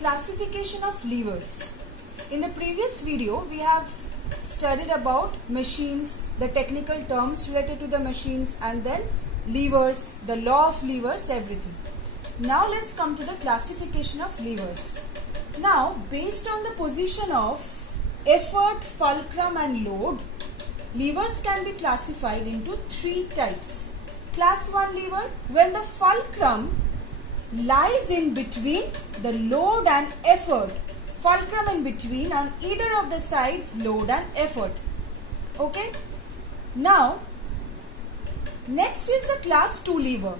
Classification of levers. In the previous video, we have studied about machines, the technical terms related to the machines, and then levers, the law of levers, everything. Now let's come to the classification of levers. Now, based on the position of effort, fulcrum and load, levers can be classified into three types. Class 1 lever, when the fulcrum lies in between the load and effort. Fulcrum in between on either of the sides, load and effort. Okay. Now, next is the class 2 lever.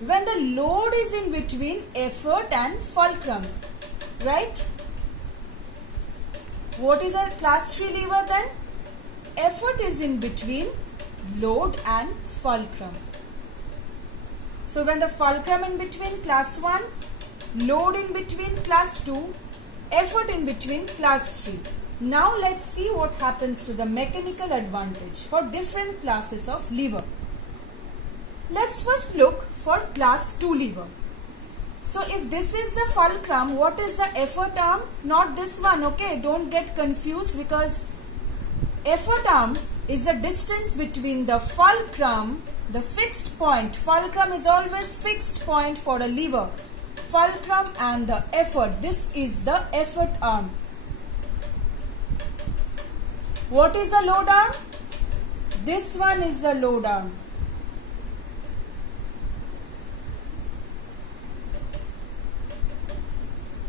When the load is in between effort and fulcrum. Right? What is a class 3 lever then? Effort is in between load and fulcrum. So when the fulcrum in between, class 1, load in between, class 2, effort in between, class 3. Now let's see what happens to the mechanical advantage for different classes of lever. Let's first look for class 2 lever. So if this is the fulcrum, what is the effort arm? Not this one, okay? Don't get confused, because effort arm is the distance between the fulcrum, the fixed point. Fulcrum is always fixed point for a lever. Fulcrum and the effort. This is the effort arm. What is the load arm? This one is the load arm.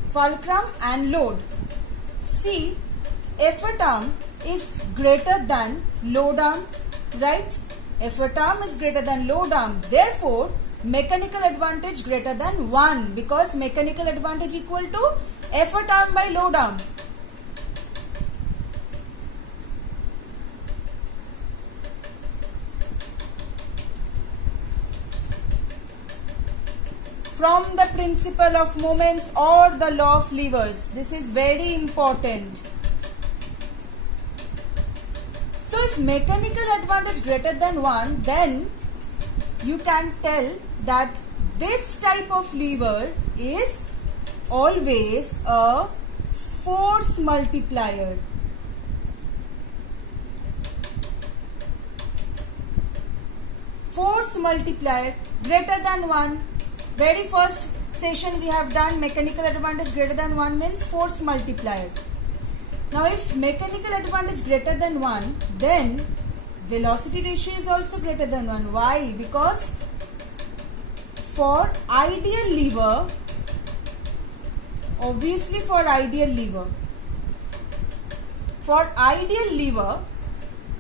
Fulcrum and load. See, effort arm is greater than load arm, right? Effort arm is greater than load arm. Therefore, mechanical advantage greater than 1, because mechanical advantage equal to effort arm by load arm. From the principle of moments or the law of levers. This is very important. So if mechanical advantage greater than 1, then you can tell that this type of lever is always a force multiplier. Force multiplier greater than 1. Very first session we have done mechanical advantage greater than 1 means force multiplier. Now if mechanical advantage greater than 1, then velocity ratio is also greater than 1. Why? Because for ideal lever, obviously for ideal lever,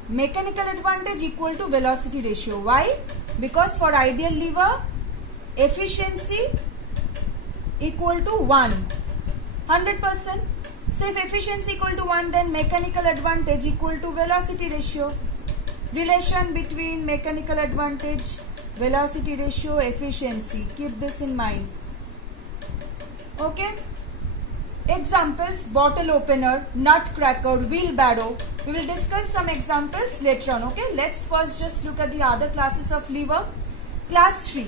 mechanical advantage equal to velocity ratio. Why? Because for ideal lever, efficiency equal to 1, 100%. So if efficiency equal to 1, then mechanical advantage equal to velocity ratio. Relation between mechanical advantage, velocity ratio, efficiency. Keep this in mind. Okay. Examples: bottle opener, nutcracker, wheelbarrow. We will discuss some examples later on. Okay. Let's first just look at the other classes of lever. Class 3.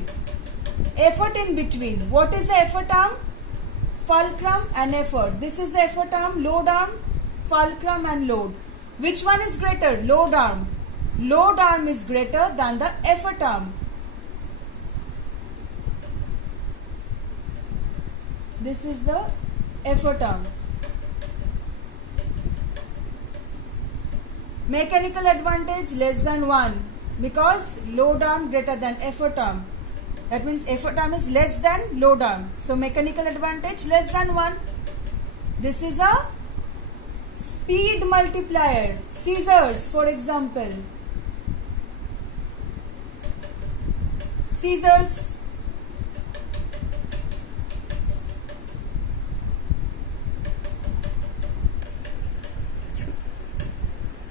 Effort in between. What is the effort arm? Fulcrum and effort. This is the effort arm, load arm, fulcrum and load. Which one is greater? Load arm. Load arm is greater than the effort arm. This is the effort arm. Mechanical advantage less than 1, because load arm greater than effort arm. That means effort arm is less than load arm. So mechanical advantage less than 1. This is a speed multiplier. Scissors, for example. Scissors.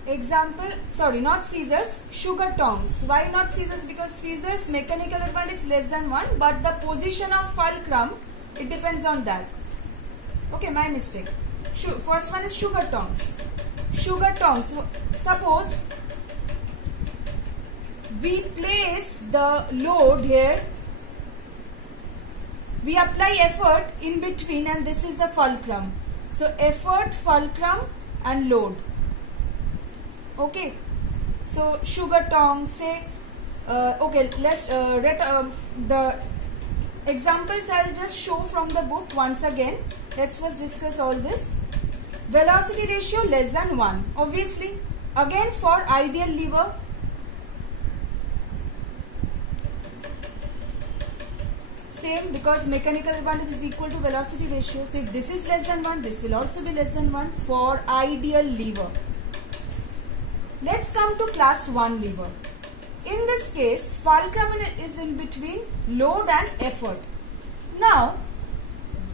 Example, sorry, not scissors, sugar tongs. Why not scissors? Because scissors mechanical advantage less than 1, but the position of fulcrum, it depends on that. Okay, my mistake. First one is sugar tongs. Sugar tongs. Suppose we place the load here. we apply effort in between, and this is the fulcrum. So effort, fulcrum and load. Okay, so sugar tongs, say okay, let's read the examples. I'll just show from the book once again. Let's first discuss all this. Velocity ratio less than 1. Obviously, again for ideal lever, same, because mechanical advantage is equal to velocity ratio. So if this is less than 1, this will also be less than 1 for ideal lever. Let's come to class 1 lever. In this case, fulcrum is in between load and effort. Now,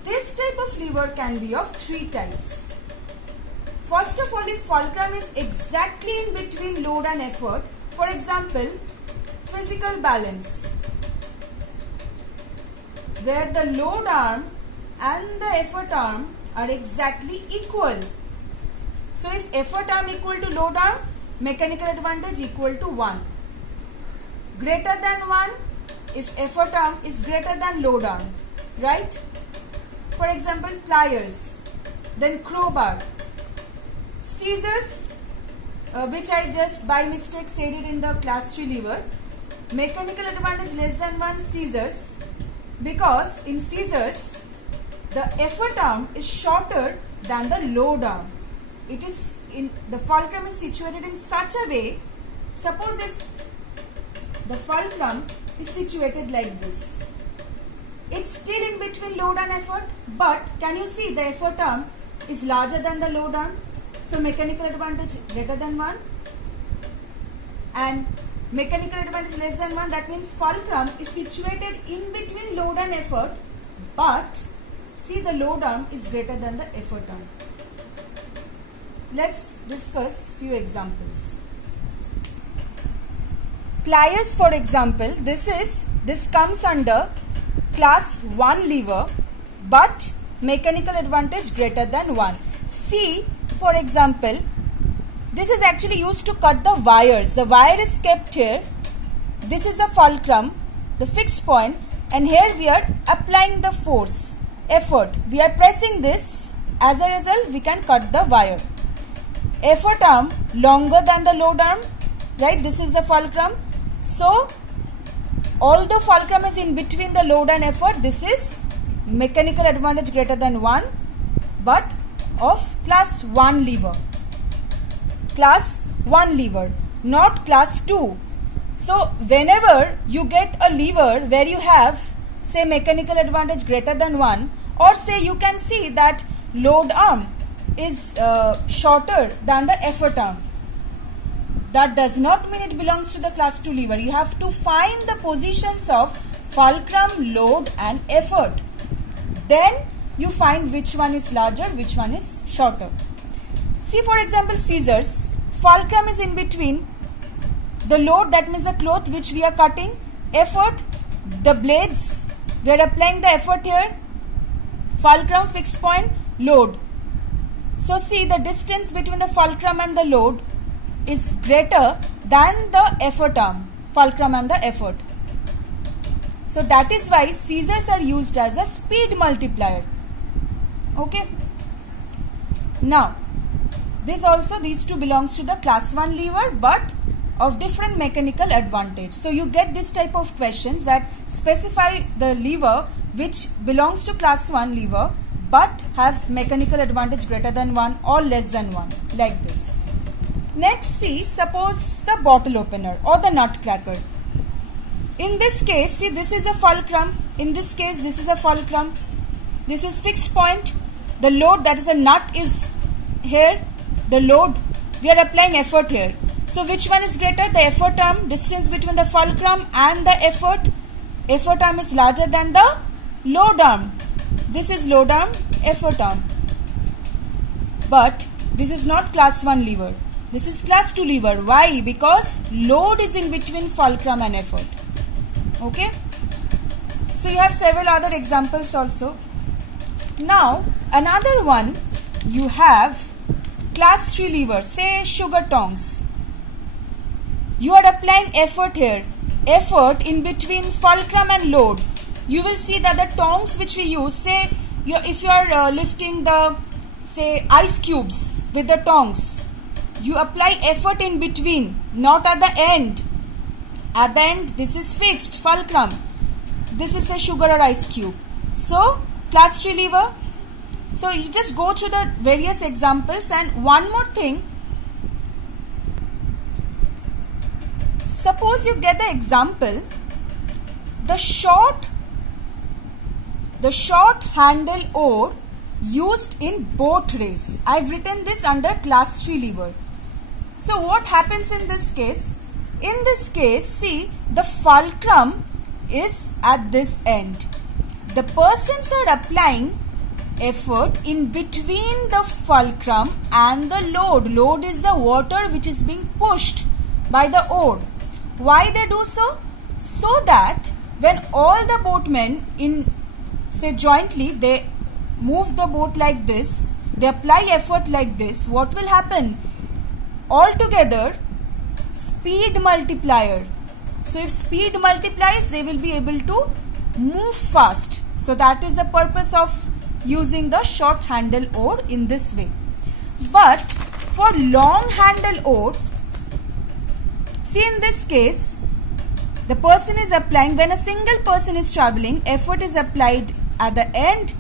this type of lever can be of 3 types. First of all, if fulcrum is exactly in between load and effort, for example, physical balance, where the load arm and the effort arm are exactly equal. So if effort arm equal to load arm, mechanical advantage equal to 1. Greater than 1 if effort arm is greater than load arm, right? For example, pliers, then crowbar, scissors, which I just by mistake said it in the class 3 lever, mechanical advantage less than 1 scissors, because in scissors the effort arm is shorter than the load arm. It is in the fulcrum is situated in such a way. Suppose if the fulcrum is situated like this, it's still in between load and effort, but can you see the effort arm is larger than the load arm? So mechanical advantage greater than 1 and mechanical advantage less than 1, that means fulcrum is situated in between load and effort, but see the load arm is greater than the effort arm. Let's discuss few examples. Pliers, for example, this comes under class 1 lever, but mechanical advantage greater than 1. See, for example, this is actually used to cut the wires. The wire is kept here. This is the fulcrum, the fixed point, and here we are applying the force, effort. We are pressing this. As a result, we can cut the wire. Effort arm longer than the load arm, right? This is the fulcrum. So, although fulcrum is in between the load and effort, this is mechanical advantage greater than 1, but of class 1 lever. Class 1 lever, not class 2. So, whenever you get a lever where you have, say, mechanical advantage greater than 1, or say you can see that load arm is shorter than the effort arm, that does not mean it belongs to the class 2 lever. You have to find the positions of fulcrum, load and effort. Then you find which one is larger, which one is shorter. See, for example, scissors. Fulcrum is in between the load, that means the cloth which we are cutting, effort, the blades, we are applying the effort here, fulcrum, fixed point, load. So see, the distance between the fulcrum and the load is greater than the effort arm, fulcrum and the effort. So that is why scissors are used as a speed multiplier. Okay. Now, these two belongs to the class 1 lever, but of different mechanical advantage. So you get this type of questions that specify the lever which belongs to class 1 lever but has mechanical advantage greater than 1 or less than 1, like this. Next, see, suppose the bottle opener or the nut cracker. In this case, see, this is a fulcrum. In this case, this is a fulcrum. This is fixed point. The load, that is a nut, is here. The load, we are applying effort here. So which one is greater? The effort arm. Distance between the fulcrum and the effort arm is larger than the load arm. This is load arm, effort arm. But this is not class 1 lever. This is class 2 lever. Why? Because load is in between fulcrum and effort. Okay. So you have several other examples also. Now another one, you have class 3 lever, say sugar tongs. You are applying effort here. Effort in between fulcrum and load. you will see that the tongs which we use, say if you are lifting the, say, ice cubes with the tongs, you apply effort in between, not at the end. At the end, this is fixed, fulcrum. This is a sugar or ice cube. So, class 3 lever. So, you just go through the various examples. And one more thing. Suppose you get the example, the short handle oar used in boat race. I have written this under class 3 lever. So what happens in this case? In this case, see, the fulcrum is at this end. The persons are applying effort in between the fulcrum and the load. Load is the water which is being pushed by the oar. Why they do so? So that when all the boatmen say jointly, they move the boat like this, they apply effort like this, what will happen? Altogether, speed multiplier. So if speed multiplies, they will be able to move fast. So that is the purpose of using the short handle oar in this way. But for long handle oar, see, in this case, the person is applying, when a single person is traveling, effort is applied at the end.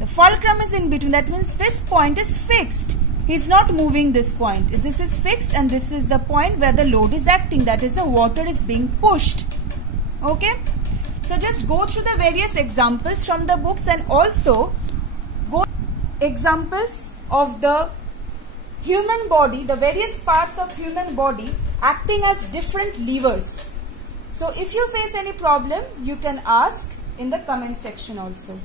The fulcrum is in between. That means this point is fixed. He is not moving this point. This is fixed and this is the point where the load is acting. That is, the water is being pushed. Okay. So just go through the various examples from the books and also go examples of the human body, the various parts of human body acting as different levers. So if you face any problem, you can ask in the comment section also.